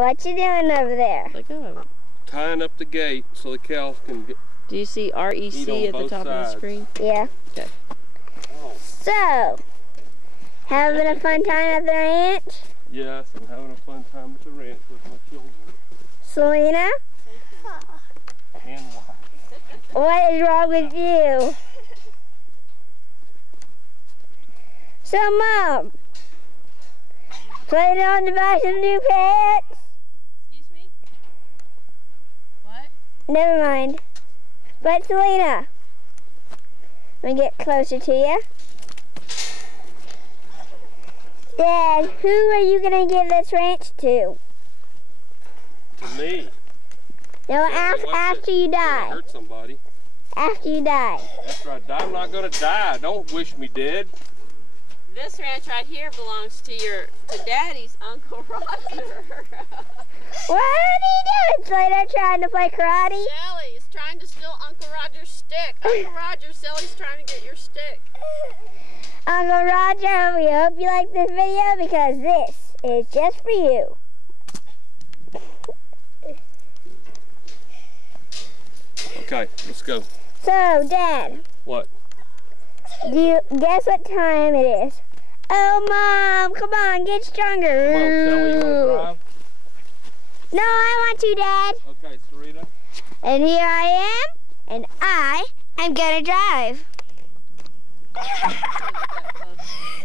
What you doing over there? Let go of it. Tying up the gate so the cows can get. Do you see REC at the top of the screen? Yeah. Okay. Oh. So, having a fun time at the ranch? Yes, I'm having a fun time at the ranch with my children. Selena, And wife. what is wrong with you? So, Mom, planning on to buy some new pets? Excuse me? What? Never mind. But Selena, let me get closer to you. Dad, who are you going to give this ranch to? To me. No, Watch after it. you You're gonna die. hurt somebody. After you die. After I die, I'm not gonna die. Don't wish me dead. This ranch right here belongs to Daddy's Uncle Roger. What are you doing, Selena? Trying to play karate? Sally is trying to steal Uncle Roger's stick. Uncle Roger, Sally's trying to get your stick. Uncle Roger, we hope you like this video because this is just for you. Okay, let's go. So, Dad, What? do you guess what time it is? Oh, Mom, come on, get stronger. Come on, Sally, you wanna drive? No, I want to, Dad. Okay, Sarita. And here I am, and I am gonna drive.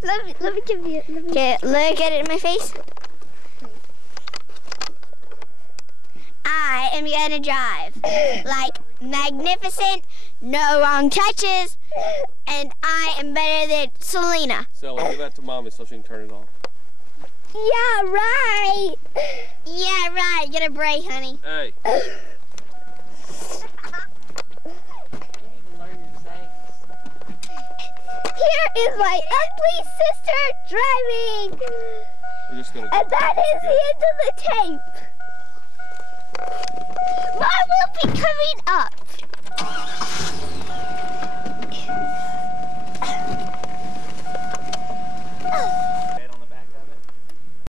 let me give you. Okay, look at it in my face. I am gonna drive like magnificent, no wrong touches, and I am better than Selena. Sally, give that to Mommy so she can turn it on. Yeah, right. Yeah, right. Get a break, honey. Hey. Here is my ugly sister driving. We're just gonna. And that is the end of the tape. Mom will be coming up.